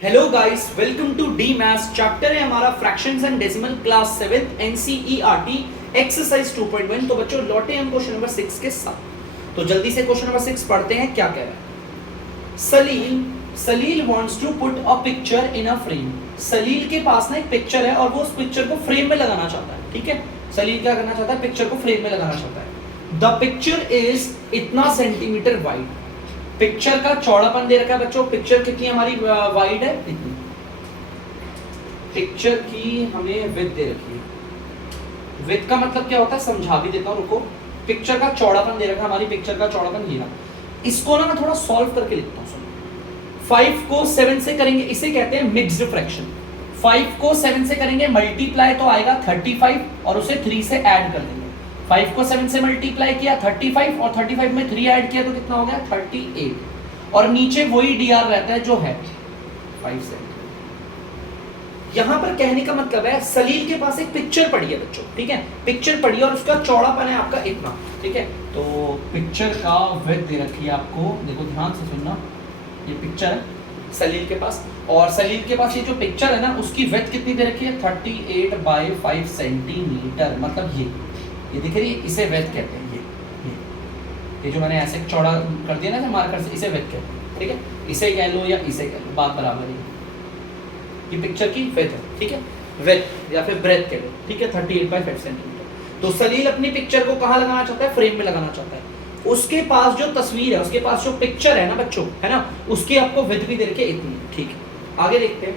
Hello guys, welcome to the maths. Chapter है हमारा fractions and decimal, class 7 NCERT exercise 2.1। तो बच्चों लौटे हम क्वेश्चन नंबर 6 के साथ। तो जल्दी से क्वेश्चन नंबर 6 पढ़ते हैं। क्या कह रहा है? Salil wants to put a picture in a frame. Salil के पास ना एक पिक्चर है और वो उस पिक्चर को फ्रेम में लगाना चाहता है। ठीक है, सलील क्या करना चाहता है? पिक्चर को फ्रेम में लगाना चाहता है। द पिक्चर इज इतना सेंटीमीटर वाइड। पिक्चर का चौड़ापन दे रखा है बच्चों। पिक्चर कितनी हमारी वाइड है? इतनी। पिक्चर की हमें विड्थ दे रखी है। विड्थ का मतलब क्या होता है समझा भी देता हूं, रुको। पिक्चर का चौड़ापन दे रखा है, हमारी पिक्चर का चौड़ापन ये रहा। इसको ना मैं थोड़ा सॉल्व करके लिखता हूं। 5 को 7 से करेंगे, इसे कहते हैं मिक्स्ड फ्रैक्शन। 5 को 7 से करेंगे मल्टीप्लाई तो आएगा 35 और उसे 3 से ऐड कर देंगे। 5 को 7 से मल्टीप्लाई किया 35 और 35 में 3 ऐड किया तो कितना हो गया? 38। और नीचे वही dr रहता है जो है 5 सेंटीमीटर। यहां पर कहने का मतलब है सलील के पास एक पिक्चर पड़ी है बच्चों। ठीक है, पिक्चर पड़ी है और उसका चौड़ापन है आपका इतना। ठीक है, तो पिक्चर का विड्थ दे रखी है आपको। देखो ध्यान से सुनना, ये पिक्चर है सलील के पास, और सलील के पास ये जो पिक्चर है ना उसकी विड्थ कितनी दे रखी है? 38/5 सेंटीमीटर। मतलब ये दिख रही है, इसे विड्थ कहते हैं। ये जो मैंने ऐसे चौड़ा कर दिया ना मार्कर से, इसे विड्थ कहते हैं। ठीक है, इसे कह लो या इसे कह लो, बात बराबर है। ये पिक्चर की विड्थ है। ठीक है, विड्थ या फिर ब्रेथ कह लो। ठीक है, 38/5 सेंटीमीटर। तो सलील अपनी पिक्चर को कहाँ लगाना चाहता है? फ्रेम में लगाना चाहता है। उसके पास जो तस्वीर है, उसके पास जो पिक्चर है ना बच्चों, है ना, उसकी आपको विड्थ भी दे रखी है इतनी। ठीक है, आगे देखते हैं।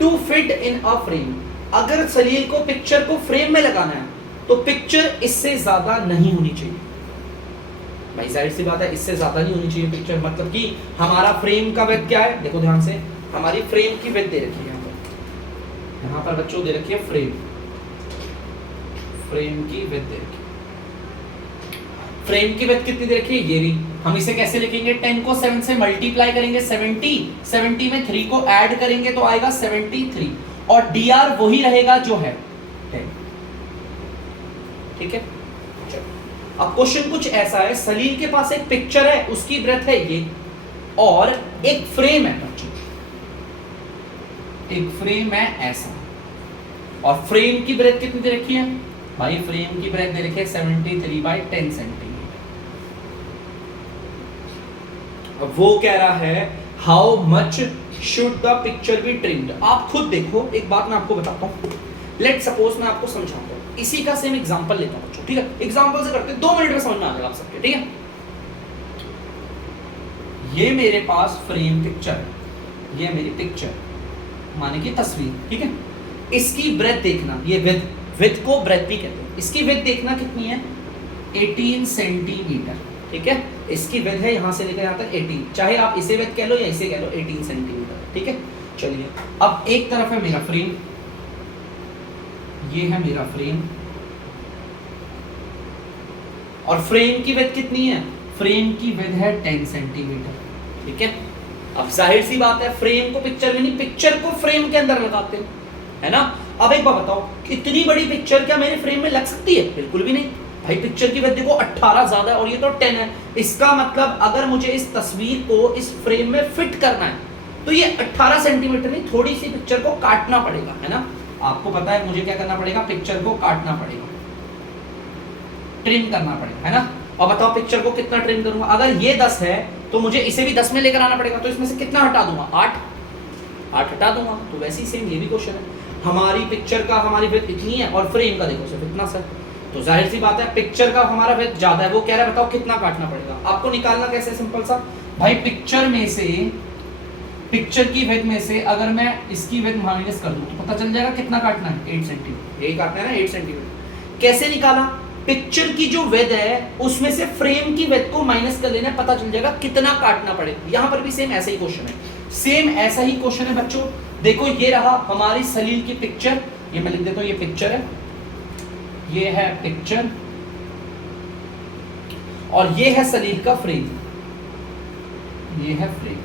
To fit in a frame. अगर सलील को पिक्चर को फ्रेम में लगाना है तो पिक्चर इससे ज्यादा नहीं होनी चाहिए। भाई जाहिर सी बात है, इससे ज्यादा नहीं होनी चाहिए पिक्चर। मतलब कि हमारा फ्रेम का विड्थ क्या है? देखो ध्यान से, हमारी फ्रेम की विड्थ दे रखी है यहाँ पर बच्चों, दे रखी है फ्रेम की विड्थ दे रखी है। फ्रेम की विड्थ कितनी दे रखी है? ये रही। हम इसे कैसे लिखेंगे? 10 को 7 से मल्टीप्लाई करेंगे 70 में 3 को ऐड करेंगे तो आएगा 73 और dr वही रहेगा जो है 10। ठीक है, अब क्वेश्चन कुछ ऐसा है। सलील के पास एक पिक्चर है, उसकी ब्रेथ है ये, और एक फ्रेम है बच्चों, एक फ्रेम है ऐसा, और फ्रेम की ब्रेथ कितनी दे रखी है? भाई फ्रेम की ब्रेथ दे रखी है 73/10 सेंटीमीटर। अब वो कह रहा है how much should the picture be trimmed. आप खुद देखो, एक बात मैं आपको बताता हूं। लेट सपोज मैं आपको समझाता हूं, इसी का सेम एग्जांपल लेता हूं बच्चों। ठीक है, एग्जांपल से करते हैं, 2 मिनट में समझ में आ जाएगा आप सबके। ठीक है, ये मेरे पास फ्रेम पिक्चर है, ये मेरी पिक्चर माने की तस्वीर। ठीक है, इसकी ब्रेथ देखना, ये विड्थ को ब्रेथ भी कहते हैं। इसकी विड्थ देखना कितनी है? 18 सेंटीमीटर। ठीक है, इसकी विड्थ है यहां से लेकर यहां तक 18, चाहे आप इसे विड्थ कह लो या इसे कह लो, 18 सेंटीमीटर। ठीक है, चलिए अब एक तरफ है मेरा फ्रेम, ये है मेरा फ्रेम, और फ्रेम की विड्थ कितनी है? फ्रेम की विड्थ है 10 सेंटीमीटर। ठीक है, अब जाहिर सी बात है फ्रेम को पिक्चर में नहीं, पिक्चर को फ्रेम के अंदर लगाते हो, है ना। अब एक बात बताओ, इतनी बड़ी पिक्चर क्या मेरे फ्रेम में लग सकती है? बिल्कुल भी नहीं। भाई पिक्चर की विड्थ देखो 18 ज्यादा है और ये तो 10 है। इसका मतलब अगर मुझे इस तस्वीर को इस फ्रेम में फिट करना है तो ये 18 सेंटीमीटर नहीं, थोड़ी सी पिक्चर को काटना पड़ेगा, है ना। आपको पता है मुझे क्या करना पड़ेगा? पिक्चर को काटना पड़ेगा, ट्रिम करना पड़ेगा, है ना। और बताओ पिक्चर को कितना ट्रिम करूंगा? अगर ये 10 है तो मुझे इसे भी 10 में लेकर आना पड़ेगा, तो इसमें से कितना हटा दूंगा? 8 हटा दूंगा। तो वैसे ही सेम ये भी क्वेश्चन है। हमारी पिक्चर का हमारी विड्थ इतनी है और फ्रेम का देखो सिर्फ इतना सा, तो जाहिर सी बात है पिक्चर का हमारा विड्थ ज्यादा है। वो कह रहा है बताओ कितना काटना पड़ेगा? आपको निकालना कैसे? सिंपल सा, भाई पिक्चर में से, पिक्चर की विड्थ में से अगर मैं इसकी विड्थ माइनस कर दूं तो पता चल जाएगा कितना काटना है? 8 सेंटीमीटर। यही काटना है ना, 8 सेंटीमीटर। कैसे निकाला? पिक्चर की जो विड्थ है उसमें से फ्रेम की विड्थ को माइनस कर लेना, पता चल जाएगा कितना काटना पड़ेगा। यहां पर भी सेम ऐसा ही क्वेश्चन है, सेम ऐसा ही क्वेश्चन है बच्चों। देखो ये रहा हमारी सलील की पिक्चर, ये मैं लिख देता हूं, ये पिक्चर है, ये है पिक्चर, और ये है सलील का फ्रेम, ये है फ्रेम।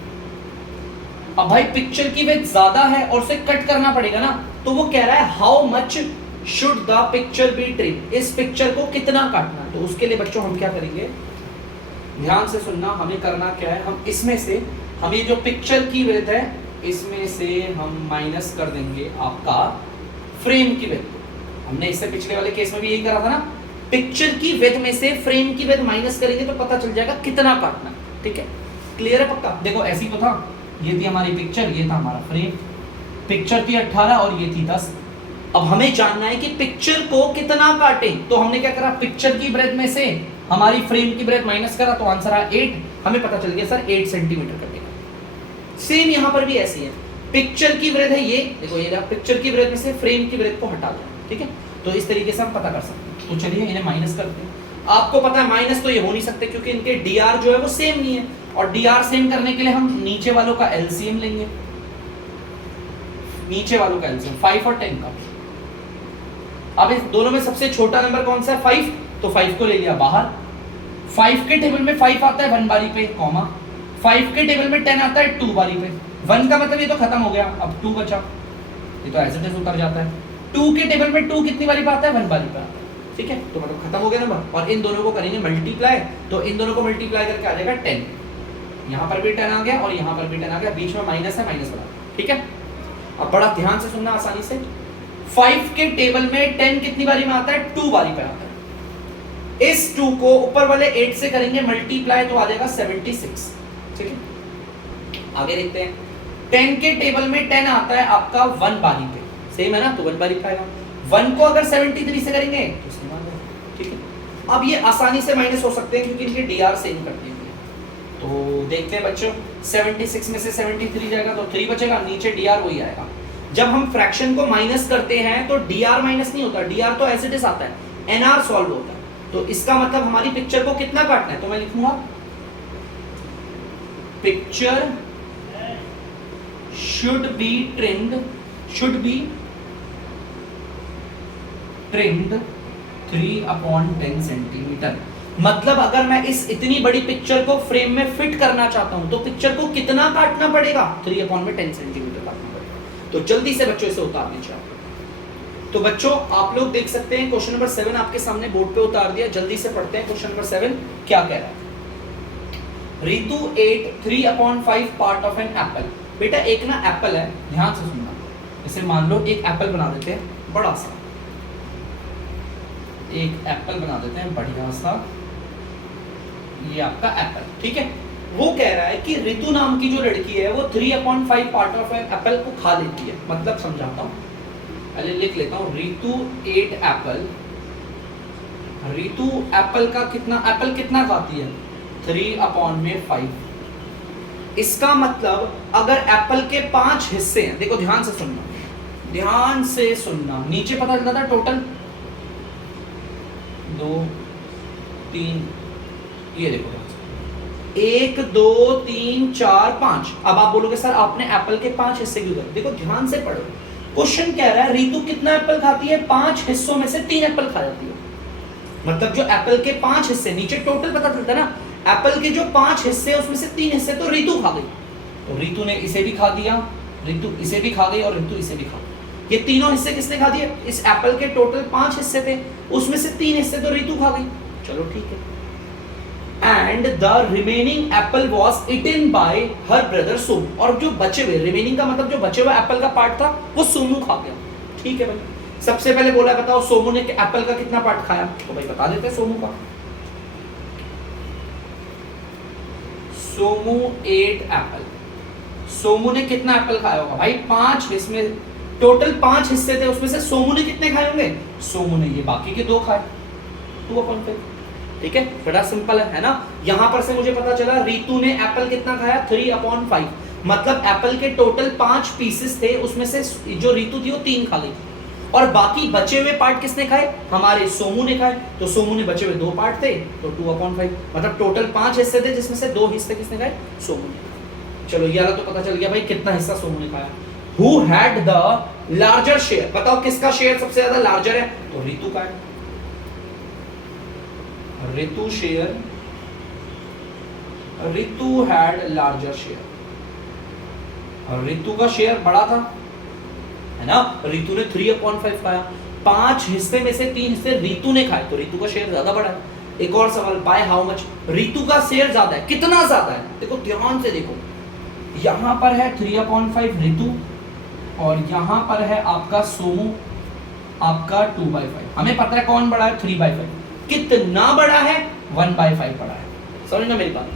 अब भाई पिक्चर की विड्थ ज्यादा है और उसे कट करना पड़ेगा ना, तो वो कह रहा है how much should the picture be trim. इस पिक्चर को कितना काटना है? तो उसके लिए बच्चों हम क्या करेंगे? ध्यान से सुनना, हमें करना क्या है, हम इसमें से, हम ये जो पिक्चर की विड्थ है इसमें से हम माइनस कर देंगे आपका फ्रेम की विड्थ। हमने इससे पिछले वाले केस में भी यही करा था ना, पिक्चर की विड्थ में से फ्रेम की विड्थ माइनस करेंगे तो पता चल जाएगा कितना काटना। ठीक है, क्लियर है पक्का? देखो ऐसी तो था, ये थी हमारी पिक्चर, ये था हमारा फ्रेम। पिक्चर थी 18 और ये थी 10। अब हमें जानना है कि पिक्चर को कितना काटें, तो हमने क्या करा, पिक्चर की ब्रेथ में से हमारी फ्रेम की ब्रेथ माइनस करा, तो आंसर आया 8। हमें पता चल गया सर 8 सेंटीमीटर कटेगा। सेम यहां पर भी ऐसी है, पिक्चर की ब्रेथ है ये, देखो ये पिक्चर की ब्रेथ में से फ्रेम की ब्रेथ को हटा दो। ठीक है, तो इस तरीके से हम पता कर सकते हैं। तो चलिए इन्हें माइनस करते हैं। आपको पता है माइनस तो ये हो नहीं सकते क्योंकि इनके डीआर जो है वो सेम नहीं है, और डीआर सेम करने के लिए हम नीचे वालों का एलसीएम लेंगे। नीचे वालों का एलसीएम 5 और 10 का। अब इस दोनों में सबसे छोटा नंबर कौन सा है? 5, तो 5 को ले लिया बाहर। 5 के टेबल में 5 आता है 1 बारी पे, कॉमा 5 के टेबल में 10 आता है 2 बारी पे। 1 का मतलब ये तो खत्म हो गया, अब 2 बचा, ये तो एज इट इज उतर जाता है। 2 के टेबल में 2 कितनी बारी पे आता है? 1 बारी पे आता है। ठीक है, तो मतलब खत्म हो गया नंबर। और इन दोनों को करेंगे मल्टीप्लाई, तो इन दोनों को मल्टीप्लाई करके आ जाएगा 10। यहाँ पर भी 10 आ गया और यहाँ पर भी 10 आ गया, बीच में माइनस है, माइनस वाला। ठीक है, अब बड़ा ध्यान से सुनना आसानी से। 5 के टेबल में 10 कितनी बारी में आता है? 2 बारी पे आता है। इस 2 को ऊपर वाले 8 से करेंगे मल्टीप्लाई, तो आ जाएगा 76। ठीक है, आगे देखते हैं। 10 के टेबल में 10 आता है आपका 1 बारी पे, सेम है ना, तो 1 बारी पे आएगा। 1 को अगर 73 से करेंगे तो सेम आ जाएगा। ठीक है, अब ये आसानी से माइनस हो सकते हैं क्योंकि इनके डीआर सेम करते हैं। तो देखते हैं बच्चों, 76 में से 73 जाएगा तो 3 बचेगा, नीचे डीआर वही आएगा। जब हम फ्रैक्शन को माइनस करते हैं तो डीआर माइनस नहीं होता, डीआर तो एज इट इज आता है, एनआर सॉल्व होता है। तो इसका मतलब हमारी पिक्चर को कितना काटना है, तो मैं लिखूंगा picture should be trimmed 3/10 centimetre. मतलब अगर मैं इस इतनी बड़ी पिक्चर को फ्रेम में फिट करना चाहता हूं तो पिक्चर को कितना काटना पड़ेगा? 3/10 सेंटीमीटर काटना पड़ेगा। तो जल्दी से बच्चों इसे उतार दीजिए आप। तो बच्चों आप लोग देख सकते हैं क्वेश्चन नंबर 7 आपके सामने बोर्ड पे उतार दिया। जल्दी से पढ़ते हैं क्वेश्चन नंबर 7 क्या कह रहा है। Ritu ate 3/5 part of an apple. बेटा एक ना एप्पल है, ध्यान से सुनना। इसे मान लो एक एप्पल बना देते हैं बड़ा सा, एक एप्पल बना देते हैं बढ़िया सा, ये आपका एप्पल। ठीक है, वो कह रहा है कि रितु नाम की जो लड़की है वो 3/5 पार्ट ऑफ एन एप्पल को खा लेती है। मतलब समझाता हूं, पहले लिख लेता हूं। Ritu ate apple, Ritu apple का एप्पल कितना खाती है? 3/5। इसका मतलब अगर एप्पल के 5 हिस्से हैं, देखो ध्यान से सुनना, ध्यान से सुनना, नीचे पता चलता था टोटल 2 3, ये देखो 1 2 3 4 5। अब आप बोलोगे सर आपने एप्पल के 5 हिस्से क्यों करे? देखो ध्यान से पढ़ो, क्वेश्चन कह रहा है रितु कितना एप्पल खाती है? 5 हिस्सों में से 3 एप्पल खा जाती है। मतलब जो एप्पल के 5 हिस्से, नीचे टोटल पता चलता है ना, एप्पल के जो 5 हिस्से उसमें से 3 हिस्से तो रितु खा गई। तो रितु ने इसे भी खा दिया, रितु इसे भी खा गई और रितु इसे भी खा गई। ये तीनों हिस्से किसने खा दिए? इस एप्पल के टोटल 5 हिस्से थे, उसमें से 3 हिस्से तो रितु खा गई। चलो ठीक है। And the remaining Apple was eaten by her brother Somu. और जो बचे हुए, रिमेनिंग का मतलब जो बचे हुए एप्पल का पार्ट था वो सोमू खा गया। ठीक है भाई, सबसे पहले बोला बताओ सोमू ने एप्पल का कितना पार्ट खाया? तो भाई बता देते हैं सोमू का। Somu eight Apple. सोमू ने कितना एप्पल खाया होगा भाई? 5, इसमें टोटल 5 हिस्से थे, उसमें से सोमू ने कितने खाए होंगे? सोमू ने ये बाकी के 2 खाए, 2/5। ठीक है, बड़ा सिंपल है ना। यहां पर से मुझे पता चला रितु ने एप्पल कितना खाया? 3/5। मतलब एप्पल के टोटल 5 पीसेस थे, उसमें से जो रितु थी वो 3 खा गई, और बाकी बचे हुए पार्ट किसने खाए? हमारे सोमू ने खाए। तो सोमू ने बचे हुए 2 पार्ट थे, तो 2/5। मतलब टोटल 5 हिस्से थे जिसमें से 2 हिस्से किसने खाए? सोमू ने। चलो ये वाला तो पता चल गया भाई कितना हिस्सा सोमू ने खाया। Who had the larger share? बताओ किसका शेयर सबसे ज्यादा लार्जर है? तो रितु का है। Ritu share, Ritu had larger share, और रितु का शेयर बड़ा था, है ना। रितु ने 3/5 खाया, 5 हिस्से में से 3 हिस्से रितु ने खाए, तो रितु का शेयर ज्यादा बड़ा है। एक और सवाल, बाय हाउ मच? रितु का शेयर ज्यादा है, कितना ज्यादा है? देखो ध्यान से देखो, यहाँ पर है 3/5 ऋतु और यहाँ पर है आपका सोमू आपका 2/5। हमें पता है कौन बड़ा है 3/5, कितना बड़ा है 1/5 बड़ा है। समझ ना मेरी बात?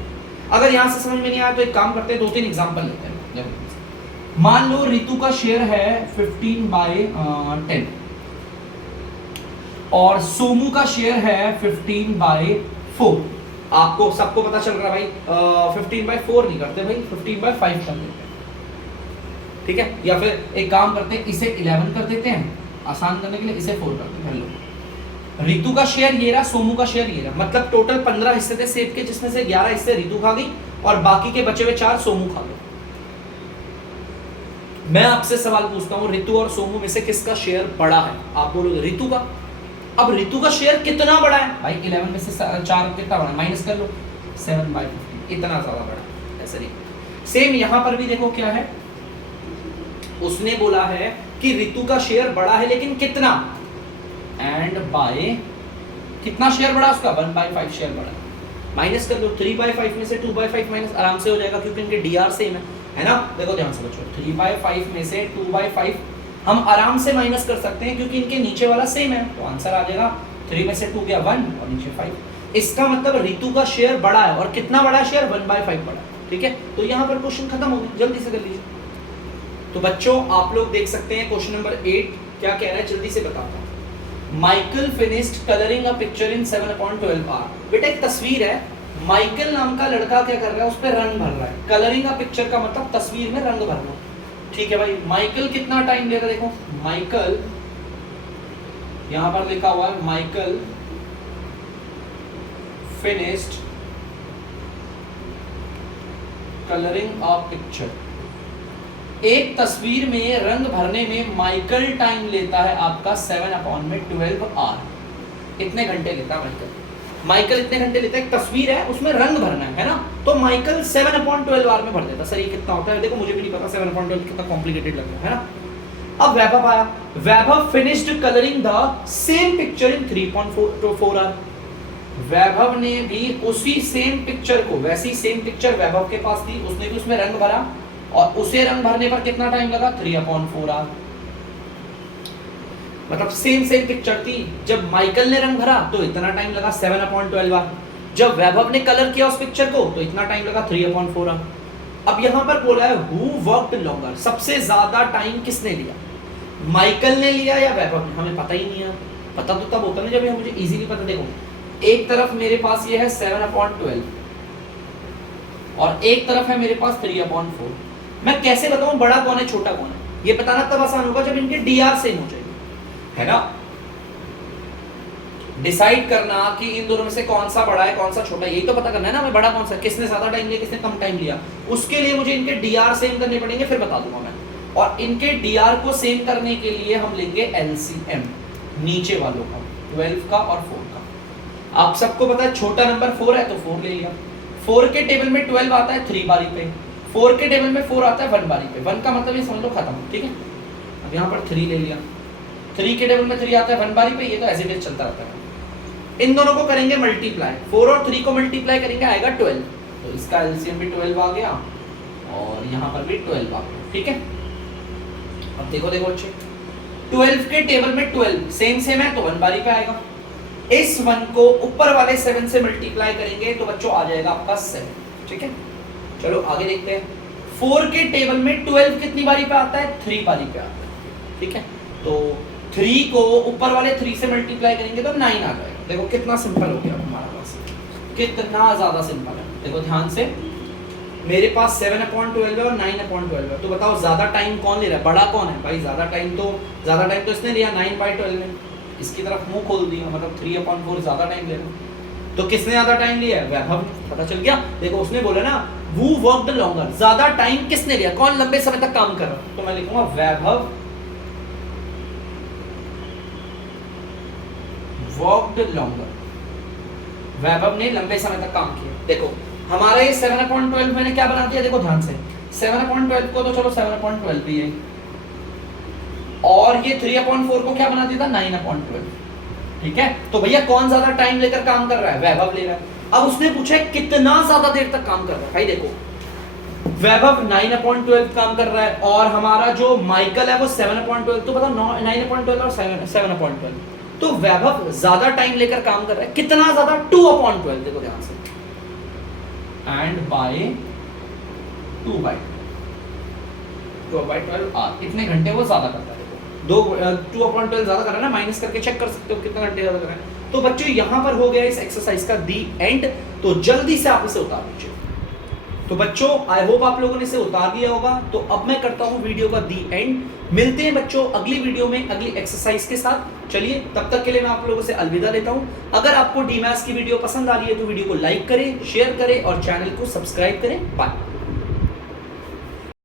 अगर यहाँ से समझ में नहीं आया तो एक काम करते हैं, 2-3 एग्जांपल लेते हैं। मान लो ऋतु का शेयर है 15/10 और सोमू का शेयर है 15/4। आपको सबको पता चल रहा है भाई 15/4 नहीं करते भाई, 15/5 कर देते हैं, ठीक है। या फिर एक काम करते हैं, इसे 11 कर देते हैं, आसान करने के लिए इसे 4 कर देते हैं। ऋतु का शेयर ये रहा, सोमू का शेयर ये रहा, मतलब टोटल 15 हिस्से थे सेब के, जिसमें से 11 हिस्से ऋतु खा गई और बाकी के बचे हुए 4 सोमू खा गए। मैं आपसे सवाल पूछता हूं, ऋतु और सोमू में से किसका शेयर बड़ा है? आप बोलोगे ऋतु का। अब ऋतु का शेयर कितना बड़ा है भाई? 11 में से 4 कितना बड़ा है, माइनस कर लो, 7/15, इतना ज्यादा बड़ा है। ऐसे नहीं। सेम यहां पर भी देखो क्या है, उसने बोला है कि ऋतु का शेयर बड़ा है, लेकिन कितना, एंड बाय कितना शेयर बड़ा उसका, 1/5 शेयर बड़ा है। माइनस कर लो, 3/5 में से 2/5 माइनस आराम से हो जाएगा, क्योंकि इनके डीआर सेम है ना। देखो ध्यान से बच्चों, 3/5 में से 2/5 हम आराम से माइनस कर सकते हैं, क्योंकि इनके नीचे वाला सेम है, तो आंसर आ जाएगा 3 में से 2 गया 1 और नीचे 5। इसका मतलब ऋतु का शेयर बड़ा है, और कितना बड़ा शेयर, 1/5 बड़ा है, ठीक है। तो यहाँ पर क्वेश्चन खत्म हो गया, जल्दी से कर लीजिए। तो बच्चों आप लोग देख सकते हैं क्वेश्चन नंबर 8 क्या कह रहा है, जल्दी से बताता हूँ। Michael finished colouring a picture in 7/12 hour. बेटा एक तस्वीर है, माइकल नाम का लड़का क्या कर रहा है, उस पर रंग भर रहा है। कलरिंग अ पिक्चर का मतलब तस्वीर में रंग भरना, ठीक है भाई। माइकल कितना टाइम लेगा, देखो माइकल यहां पर लिखा हुआ है, Michael finished colouring a picture. एक तस्वीर में रंग भरने में माइकल टाइम लेता है आपका 7/12 आवर। इतने घंटे लेता है माइकल इतने घंटे लेता है। एक तस्वीर है, उसमें रंग भरना है ना, तो माइकल 7/12 आवर में भर देता। सर ये कितना होता है, देखो मुझे भी नहीं पता, 7/12 कितना कॉम्प्लिकेटेड लग रहा है ना। अब वैभव आया, Vaibhav finished colouring the same picture in 3.4 hour. Vaibhav ने भी उसी सेम पिक्चर को, वैसी सेम पिक्चर वैभव के पास थी, उसने भी उसमें रंग भरा, और उसे रंग भरने पर कितना टाइम लगा, 3/4 आवर। मतलब सेम पिक्चर थी, जब माइकल ने रंग भरा तो इतना टाइम लगा 7/12 आवर, जब वैभव ने कलर किया उस पिक्चर को तो इतना टाइम लगा 3/4 आवर। अब यहां पर बोला है हु वर्कड लॉन्गर, सबसे ज्यादा टाइम किसने लिया, माइकल ने लिया या वैभव ने? हमें पता ही नहीं है। पता तो तब होता ना जब मुझे इजीली पता। देखो एक तरफ मेरे पास ये है 7/12 और एक तरफ है मेरे पास 3/4। मैं कैसे बताऊं बड़ा कौन है छोटा कौन है? ये बताना तब आसान होगा जब इनके डीआर सेम हो जाएंगे, है ना। डिसाइड करना कि इन दोनों में से कौन सा बड़ा है कौन सा छोटा है, यही तो पता करना है ना हमें, बड़ा कौन सा है, किसने ज्यादा टाइम लिया किसने कम टाइम लिया। उसके लिए मुझे इनके डीआर सेम करने पड़ेंगे, फिर बता दूंगा मैं। और इनके डीआर को सेम करने के लिए हम लेंगे एलसीएम नीचे वालों का, 12 का और 4 का। आप सबको पता है छोटा नंबर 4 है तो 4 ले लिया। 4 के टेबल में 12 आता है 3 बारी पे, 4 के टेबल में 4 आता है 1 बारी पे। 1 का मतलब ये समझ लो खत्म, ठीक है। अब यहाँ पर 3 ले लिया, 3 के टेबल में 3 आता है 1 बारी पे, ये तो ऐसे भी चलता रहता है। इन दोनों को करेंगे मल्टीप्लाई, 4 और 3 को मल्टीप्लाई करेंगे आएगा 12, तो इसका एलसीएम भी 12 आ गया और यहाँ पर भी 12 आ गया, ठीक है। अब देखो अच्छे 12 के टेबल में 12 सेम है तो 1 बारी पे आएगा। इस 1 को ऊपर वाले 7 से मल्टीप्लाई करेंगे तो बच्चों आ जाएगा आपका 7, ठीक है। चलो आगे देखते हैं। 4 के टेबल में 12 कितनी बारी पे आता है, 3 बारी पे आता है, ठीक है। तो 3 को ऊपर वाले 3 से मल्टीप्लाई करेंगे तो 9 आ जाएगा। देखो कितना सिंपल हो गया हमारा पास, कितना ज्यादा सिंपल है। देखो ध्यान से, मेरे पास 7/12 है और 9/12 है, तो बताओ ज्यादा टाइम कौन ले रहा है, बड़ा कौन है भाई? ज्यादा टाइम तो इसने लिया 9/12 में, इसकी तरफ मुंह खोल दिया, मतलब 3/4 ज्यादा टाइम ले रहा है। तो किसने ज्यादा टाइम लिया है, वैभव। पता चल गया। देखो उसने बोला ना who worked longer, ज्यादा टाइम किसने लिया, कौन लंबे समय तक काम कर रहा है, तो मैं लिखूंगा वैभव worked longer, वैभव ने लंबे समय तक काम किया। देखो हमारा ये 7/12 मैंने क्या बना दिया, देखो ध्यान से, 7/12 को तो चलो 7/12 भी है, और ये 3/4 को क्या बना दिया था, 9/12, ठीक है। तो भैया कौन ज्यादा टाइम लेकर काम कर रहा है, वैभव ले रहा है। अब उसने पूछा कितना ज्यादा देर तक काम कर रहा है। भाई देखो वैभव 9/12 काम कर रहा है और हमारा जो माइकल है वो 7/12। तो बताओ 9/12 और 7/12। तो वैभव ज्यादा टाइम लेकर काम कर रहा है, कितना ज्यादा? 2/12। देखो ध्यान से, एंड बाय 2/12 आर, इतने घंटे वो ज्यादा करता है। देखो 2/12 ज्यादा कर रहा है ना, माइनस करके चेक कर सकते हो कितने घंटे ज्यादा कर रहा है। तो बच्चों यहां पर हो गया इस एक्सरसाइज का दी एंड। तो जल्दी से आप इसे उतार लीजिए। तो बच्चों आई होप आप लोगों ने इसे उतार दिया होगा। तो अब मैं करता हूं वीडियो का दी एंड। मिलते हैं बच्चों अगली वीडियो में अगली एक्सरसाइज के साथ। चलिए तब तक के लिए मैं आप लोगों से अलविदा लेता हूं। अगर आपको डीमैथ्स की वीडियो पसंद आ रही है तो वीडियो को लाइक करें, शेयर करें और चैनल को सब्सक्राइब करें। बाय।